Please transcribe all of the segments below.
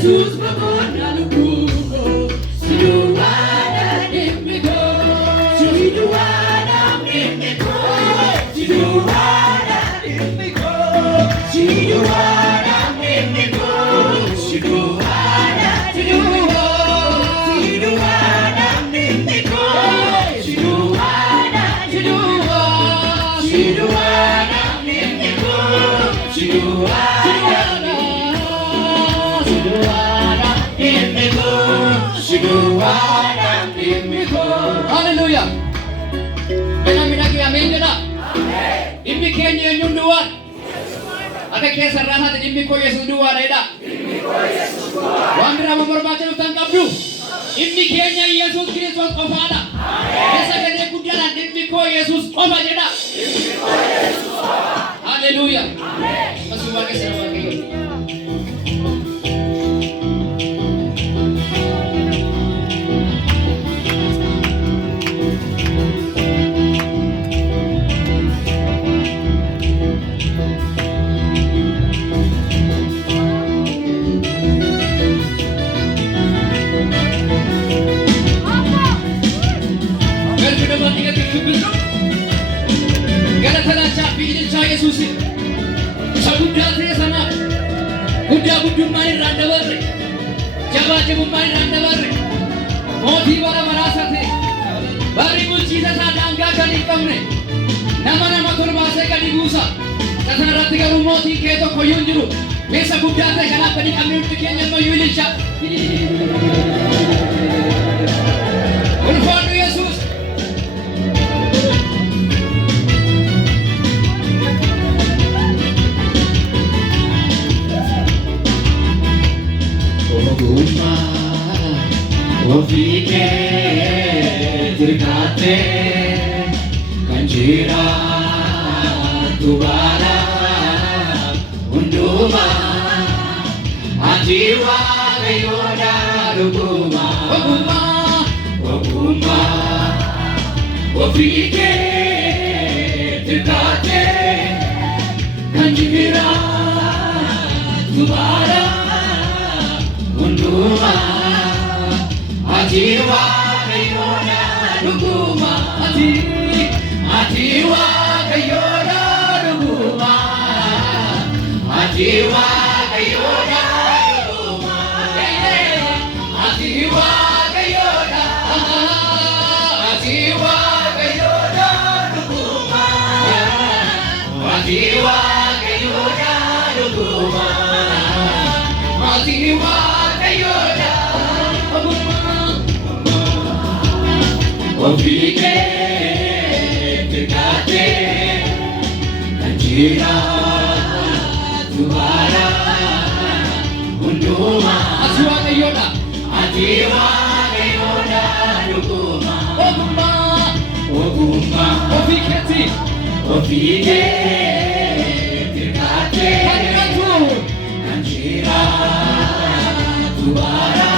Jesus Bagona Lugo, Siduana Dimiko, Siduana Dimiko, Siduana Dimiko, Siduana Dimiko, Siduana Dimiko, Siduana Dimiko, Siduana Dimiko, Siduana Dimiko, Hallelujah. Menamina amin jana. Imbi Kenya nyunduan. Ada kisah rasa di imbi ko Yesus dua ada. Wamira memperbaca utang kabdu. Imbi Kenya Yesus Kristus kofada. Kisah kene kudiaran imbi ko Yesus kofa jana. Hallelujah. Masih pakai serba kayu. Yesus sabunda sana kuda budumani randawarre jabaje bumbani randawarre modi wala marasate bari mulchita sadanga kali kamne namana makor base kali gusa kasana ratiga moti keto koyunjuru mesa budate kana kali community kenya no yulisha ulfanu Yesus Ofike dirgate kanjira tubara unduma ajiwa gayoda ruguma oguma ofike dirgate kanjira tubara unduma Atiwa kayoda ruguma Atiwa kayoda ruguma Atiwa kayoda ruguma Atiwa kayoda Atiwa kayoda ruguma Atiwa kayoda ruguma Atiwa kayoda Ofike dekate kanjira tubara unduma Atiwa kayoda ruguma oguma ofiketi ofike dekate kanjira tubara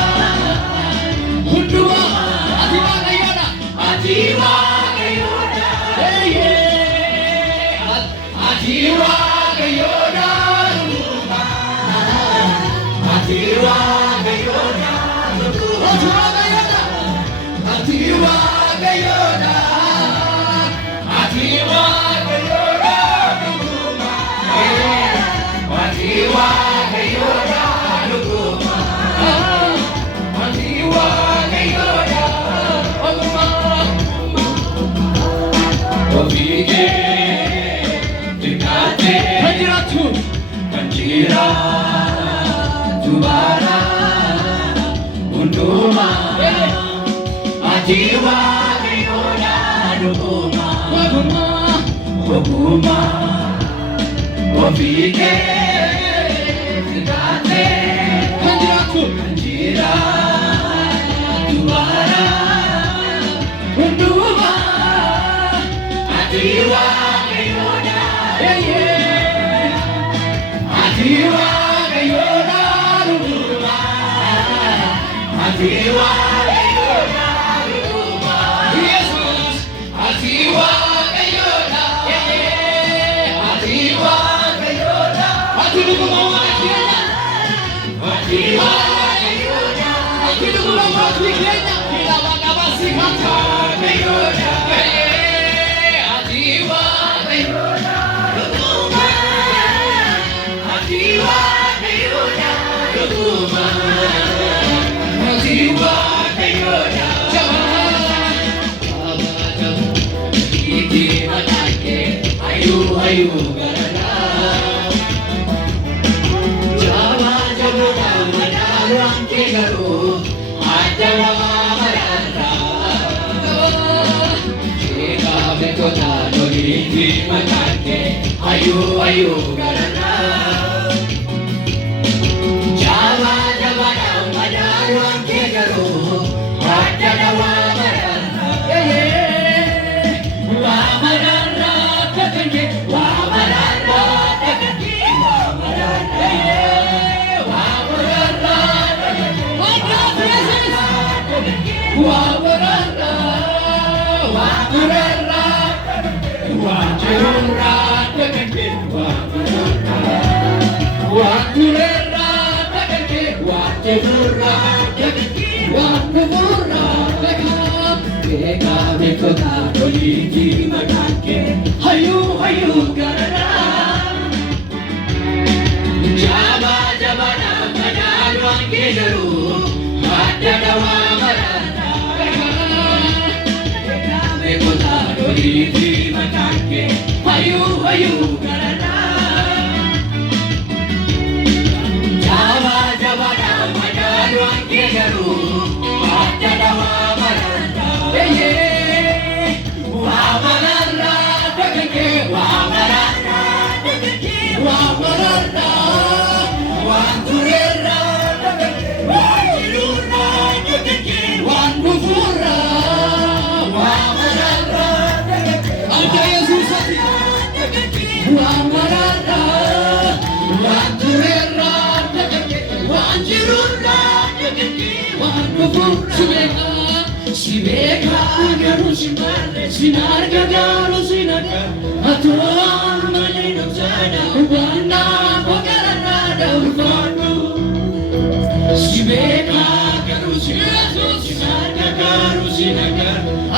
unduma Atiwa kayoda Atiwa kayoda ruguma Atiwa kayoda ruguma Atiwa kayoda Atiwa kayoda ruguma Atiwa kayoda ruguma Atiwa kayoda Ofike dekate kanjira tubara unduma Atiwa kayoda ruguma oguma ofike tigate kanjiratu bara unduma atiwa kayoda atiwa kayoda unduma atiwa kayoda unduma Jesus atiwa kayoda atiwa kayoda atiwa atiwa ayu garana jawa jawana madaruan ke garu adadawa marana wa marana takenge wa marana takenge wa marana wa marana what God presence wa marana wa marana wa jurura Sibeka garu simale sinarga garu sinaga atuan malino sada ubana bogarana ubanu Sibeka garu sinarga garu sinaga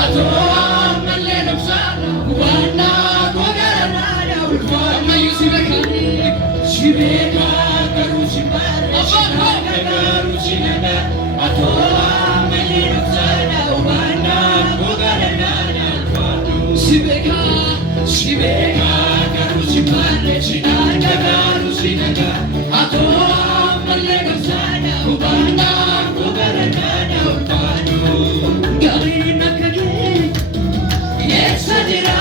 atuan malino sada ubana bogarana ubanu Sibeka garu simale sinarga garu sinaga atuan malino sada Sibeka garu simale sinarga garu sinaga atoa malego sana ubana bugarana ubanu garina kage yesadira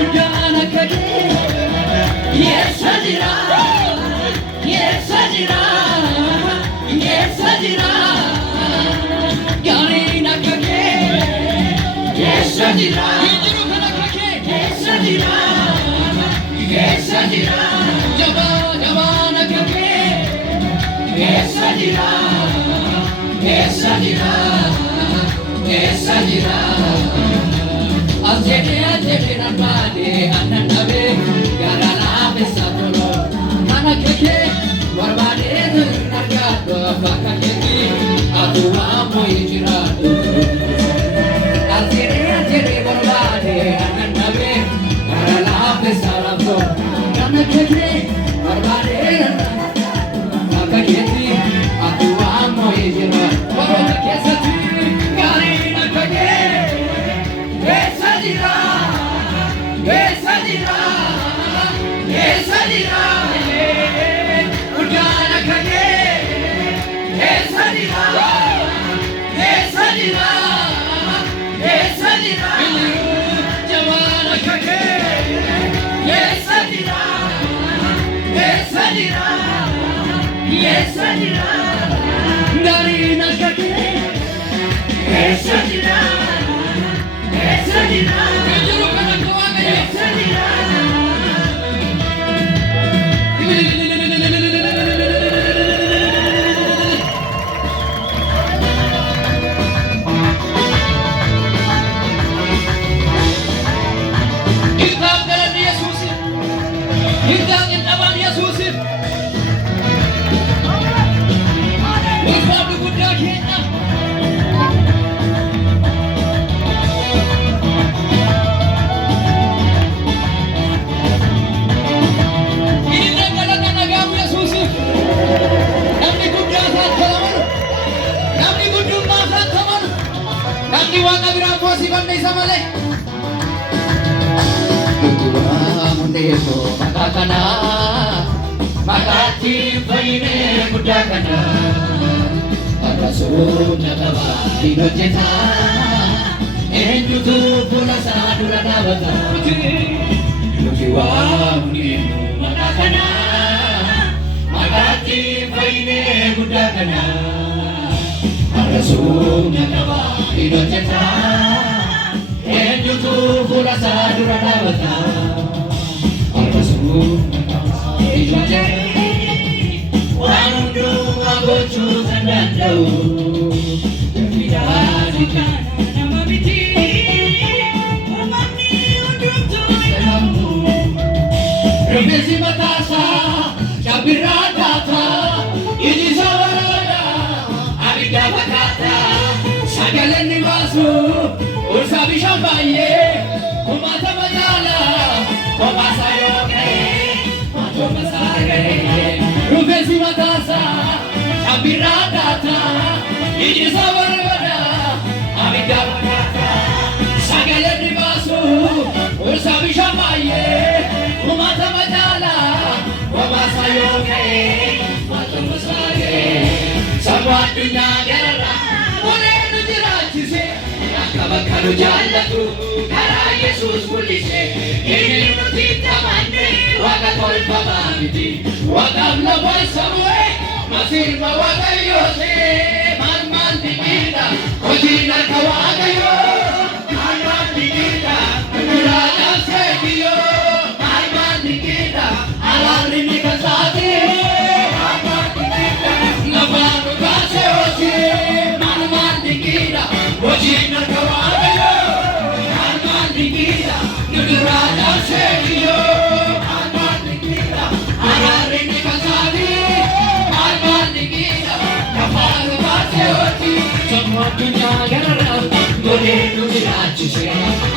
udana kage yesadira garina kage yesadira jabana kage yesadira azjede nabade annabe garana besatolo mana kage warbade nagado bakake atua moijirado azjede warbade annabe garana besatolo mana kage warbade bakake atua moijirado warbade kesati garina kage yesadira Makati baine mudakana Arasuna kaba inojeta Enjutu pula sadura nabata Lukiwa unimu makakana Makati baine mudakana Arasuna kaba inojeta Enjutu pula sadura nabata Arasuna Wanudu agochu kandandau Terpidadika nama biti Wamani undutu ilamu Revesi matasa Shabiradata Ini sawarada Abida bakata Sagaleni masu Ursabi shambaye Kumata majala Kumasa yoke Rufesi matasa, Shabiradata, Ijisa warwada, Abida bakata, Sagale nibasu, Ursabi shamaye, Umata majala, Wabasa yoke, Matumusage, Sabatunya gerra, Urenu jirachise, Yakabakaru jallatu, Kara Jesus pulise, Inu tita mande, Waka kolpa mamiti, Wakabla boy samwe, Masirma waka yose, Man digida, Kojina kawaga yo, Man digida, Nuraja sekiyo, Man digida, Alarini kasati, Man digida, Navanu kase osi, Man digida, Kojina kawaga yo, Man digida, Nuraja sekiyo, Dunya garra, gole nujachise,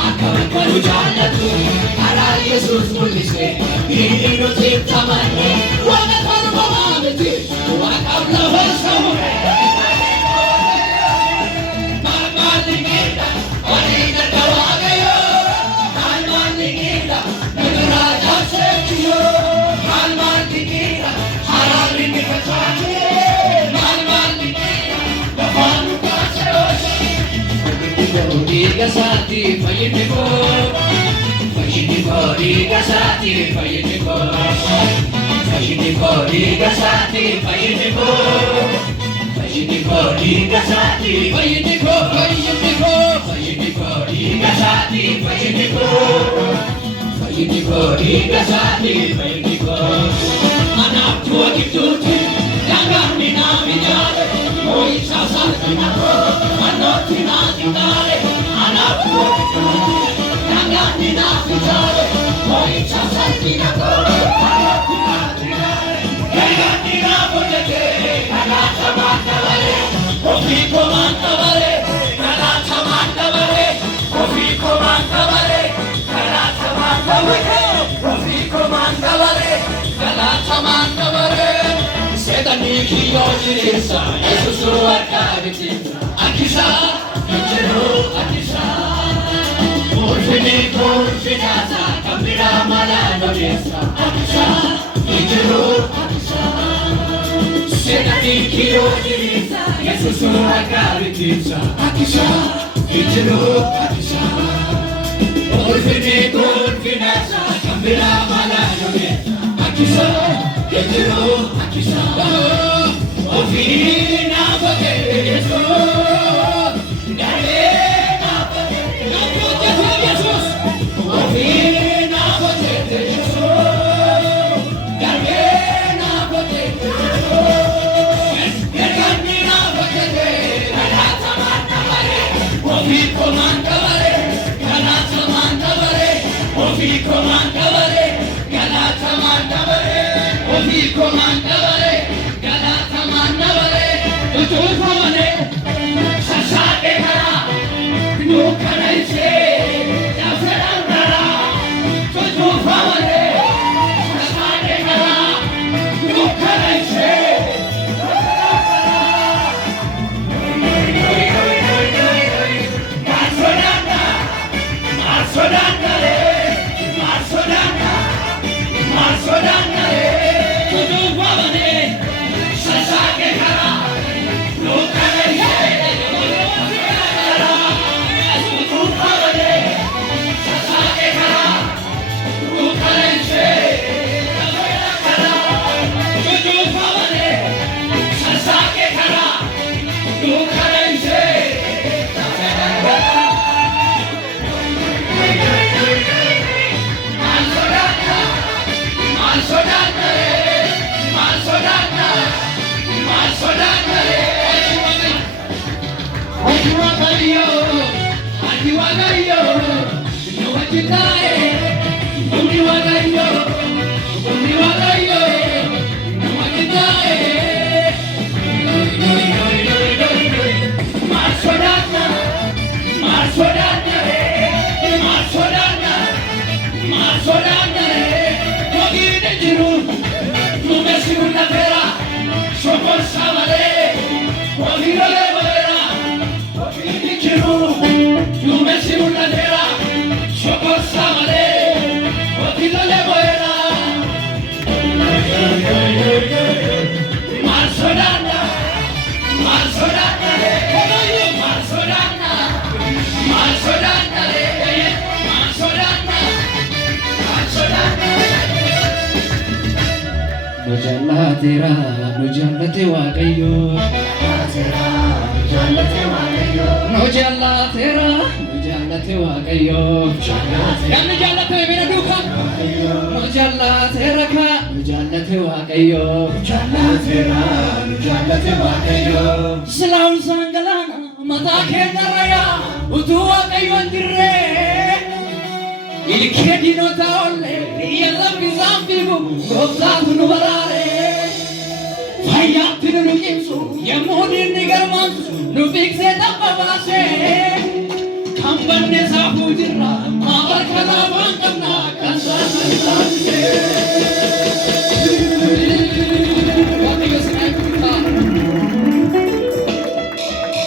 akavaru jalatu, ara Jesus mulise, inu chittamane, waka karma mamiti, waka blava samure. Marmani gita, orina kawagayo, marmani gita, nuraja sekiyo, marmani gita, hararini kachake, marmani gita, kafanu Diga sati fayiniko Fayiniko diga sati fayiniko Fayiniko diga sati fayiniko Fayiniko diga sati fayiniko Fayiniko Fayiniko diga sati fayiniko Fayiniko diga sati fayiniko Anak tua kituti Jangan dinamijale Moi sasal kinako Manot dinamijale Anak tua kituti Jangan dinamijale Moi sasal kinako Manot dinamijale Jangan dinamijale Jangan samanta vale Kofi komanta vale Jangan samanta vale Kofi komanta vale Jangan samanta vale Kofi komanta vale Jangan samanta vale Setani kiyo jirisa Yesusu akabiti Akisa Injero akisa Urfini kurfinasa Kambira malano jesa Akisa Injero akisa Setani kiyo jirisa Yesusu akabiti Akisa Injero akisa Urfini kurfinasa Kambira malano jesa Akisa Injero akisa Ofina bake Yesu Dale na bake Komandabare, Galata Mandabare, Tutufamane, Sasake Kara, Nukanaise, Yaferandara, Tutufamane, Sasake Kara, Nukanaise, Masodana, Masodana, Masodana, Masodana, Nujalatera, nujalate waaqayyo. Nujalatera, nujalate waaqayyo. Kan nujalate bira duka. Nujalatera ka, nujalate waaqayyo. Nujalatera, nujalate waaqayyo. Silaun sangalana, mata kena raya, utu waaqayyo anjirre. Ilkee diinota olle, iyyalambi zambibu, gooftaatu nu baraare. Fayyaatti nu nuqibsu, yemmuu diinni garmaamsu, nu fiigsee tapha baase. Kan banne saafuu jirra, maa barka laafaa.